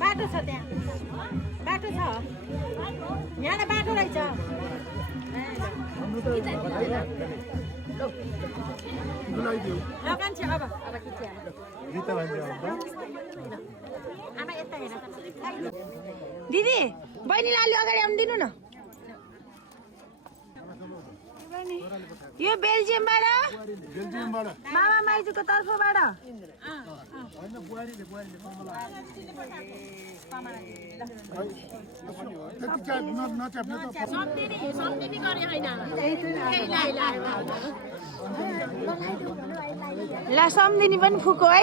बाटो छ त्यहाँ बाटो छ यहाँ बाटो रहेछ दिदी बहिनीलाई अलि अगाडि आउनु दिनु न यो बेल्जियमबाट मामा माइजूको तर्फबाट ला सम्धिनी पनि फुको है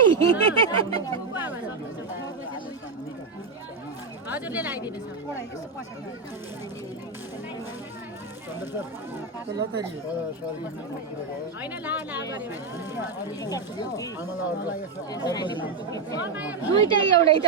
हजुरले लगाइदिनु दुईटै एउटै त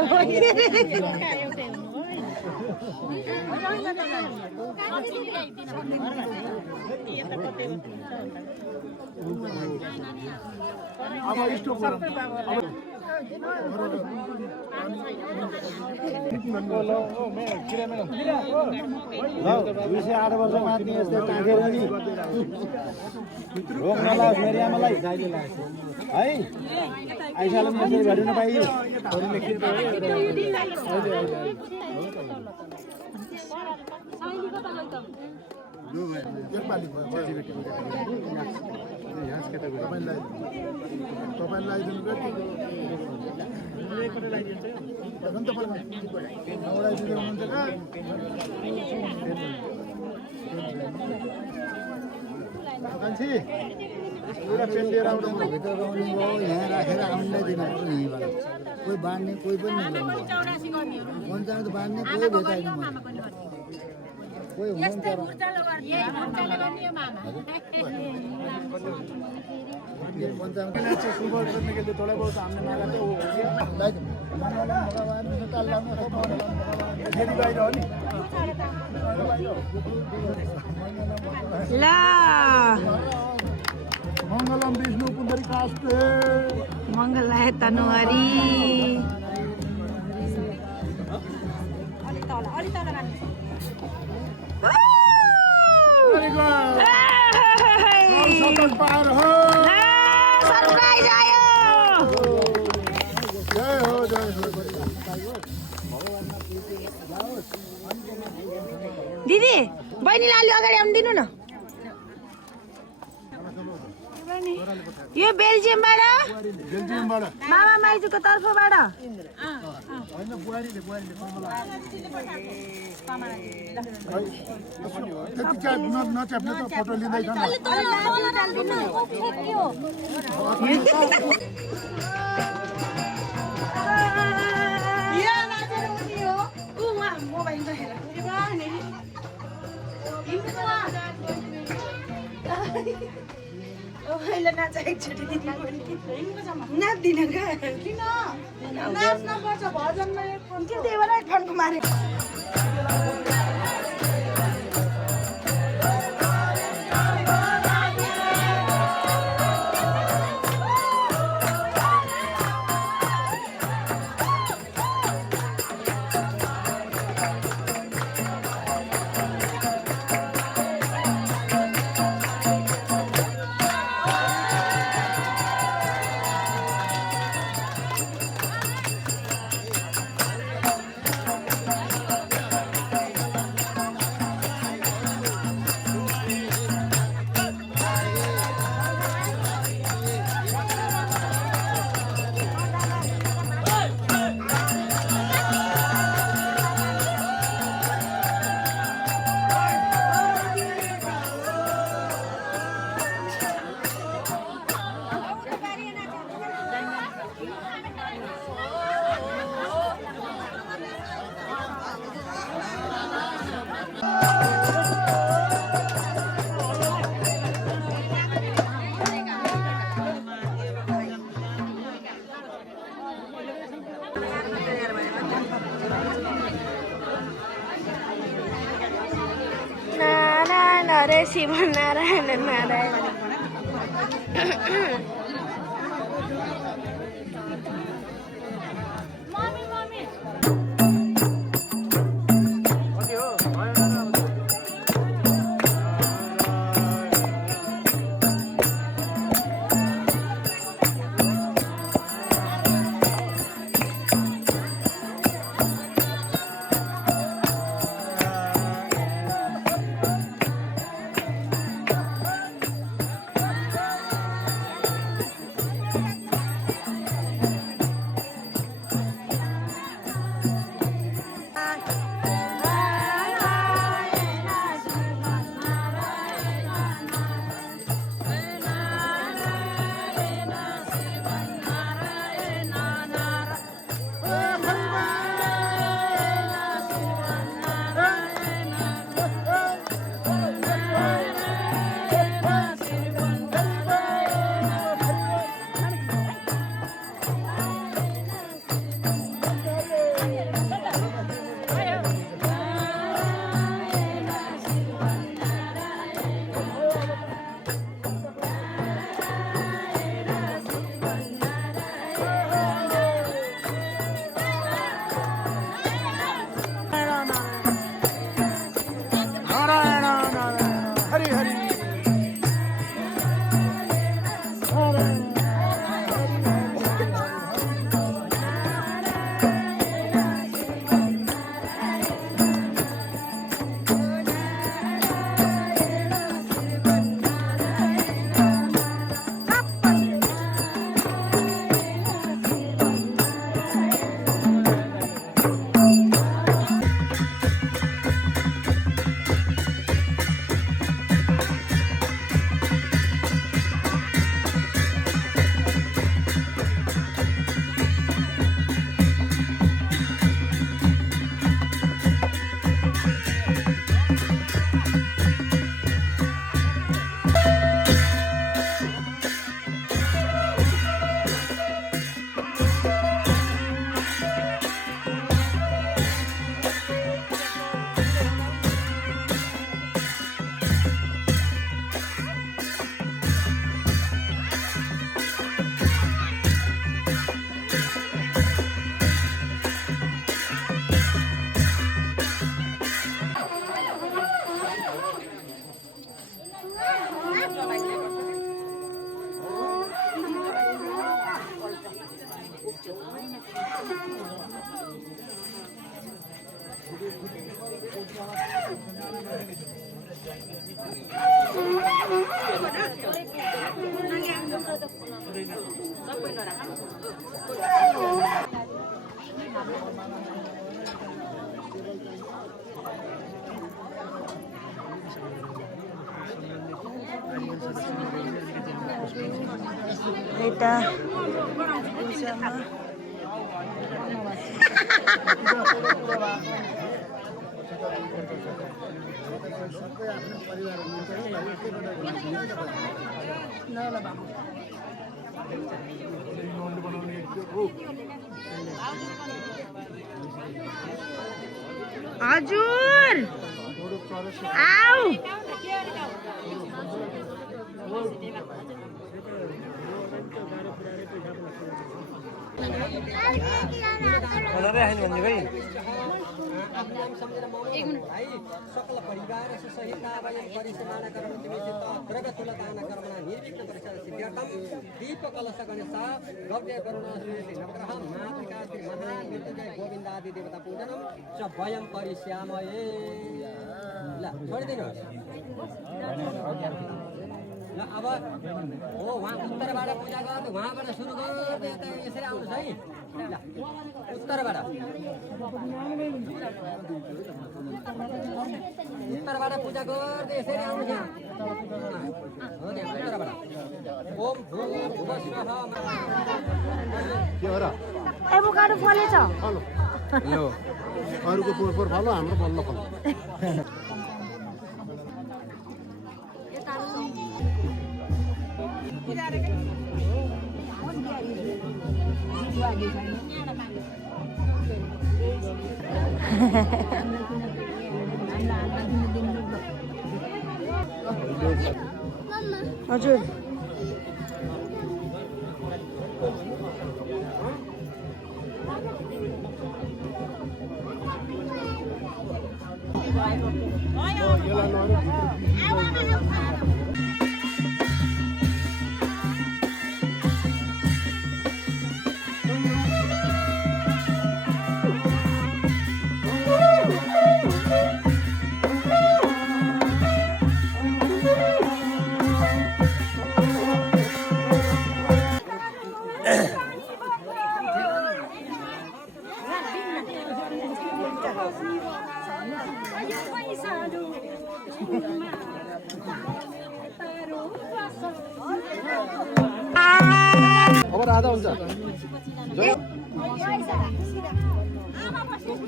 कोही बाँड्ने कोही पनि बाँड्ने कोही भेटाइन कोही शुरुआत करने के लिए थोड़ा बहुत सामने में आते वो मंगलम विष्णु पुंडरी कास्ते मंगल है तनुहरी पार हो सरप्राइज आयो जय हो दिदी बहिनीलाई अलि अगाडि आउनु दिनु न यो बेल्जियमबाट मामा माइजूको तर्फबाट फोटो नाच्दिन किन नाच्न पर्छ भजनमा त्यही भएर फन्को मारेको हरे शिव नारायण नारायण यता हजुर आऊ सकल परिवार सहित परिसमाना कर्म निमित्त प्रगतुलताना कर्मणा निर्विघ्न परिसर सिद्ध्यर्थम दीप कलश गणेश गव्य करुणा श्री नवग्रह मातृका श्री महामृत्युंजय गोविंद आदि देवता पूजनम स्वयं परिश्यामये ल छोडिदिनुहोस् ल अब हो वहाँ उत्तरबाट पूजा गर्दै वहाँबाट सुरु गर्दै यता यसरी आउनुहोस् है ल उत्तरबाट पूजा गर्दै यसरी आउनुहोस् यहाँ हो नि उत्तरबाट ओम भूर्भुवः स्वः के हो र एभोकाडो फलेछ फलो यो अरूको पोहोर फलो हाम्रो बल्ल फलो हजुर खबर आधा हुन्छ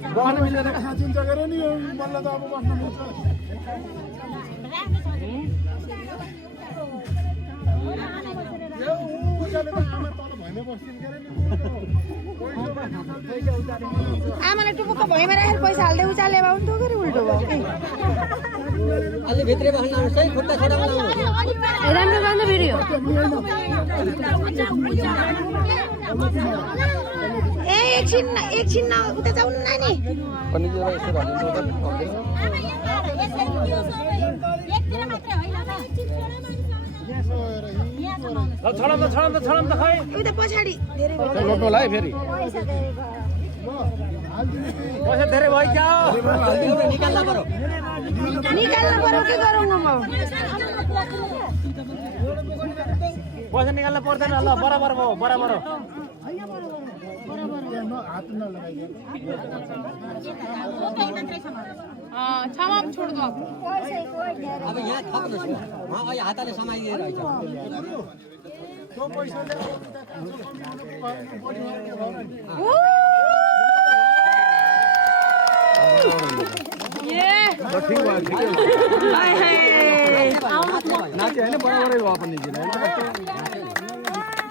बस्न मिल्दैन साँचिन्छ गरे नि मलाई त अब बस्न मिल्छ आमालाई टुपुक्क भैँमा राखेर पैसा हाल्दै उचाले भए हुन्थ्यो कि उल्टो भयो कि अलि भित्रै बस्न आउनुहोस् है खुट्टा छोडामा लाउनुहोस् राम्रो गर्नु भिडियो ए एकछिन उता जाउनु नानी छडम त खै उता पछाडि धेरै लोटोला है फेरि पैसा धेरै भयो क्या निकाल्न पर्यो निकाल्नु पर्यो के गरौँ म पैसा निकाल्न पर्दैन ल बराबर भयो बराबर हो अब यहाँ थप्नुहोस् न अहिले हातले समाइदिएर रहेछ नाच्यो होइन बराबरै भयो पनि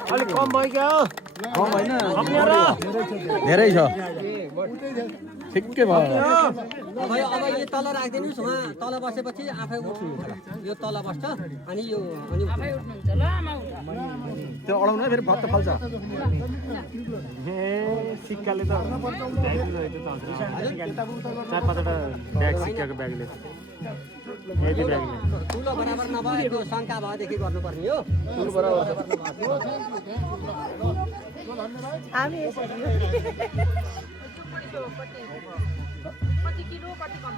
अलिक कम भयो क्या कम होइन धेरै छ ठिकै भयो अब यो तल राखिदिनुहोस् उहाँ तल बसेपछि आफै उठ्नुहुन्छ यो तल बस्छ अनि यो अनि त्यो अडाउनु फेरि भत्त फाल्छ ए सिक्काले त चार पाँचवटा ब्याग सिक्काको ब्यागले यदि ब्यागले ठुलो बराबर नभए त्यो शङ्का भएदेखि गर्नुपर्ने हो ठुलो बराबर हामी कति किलो कति कम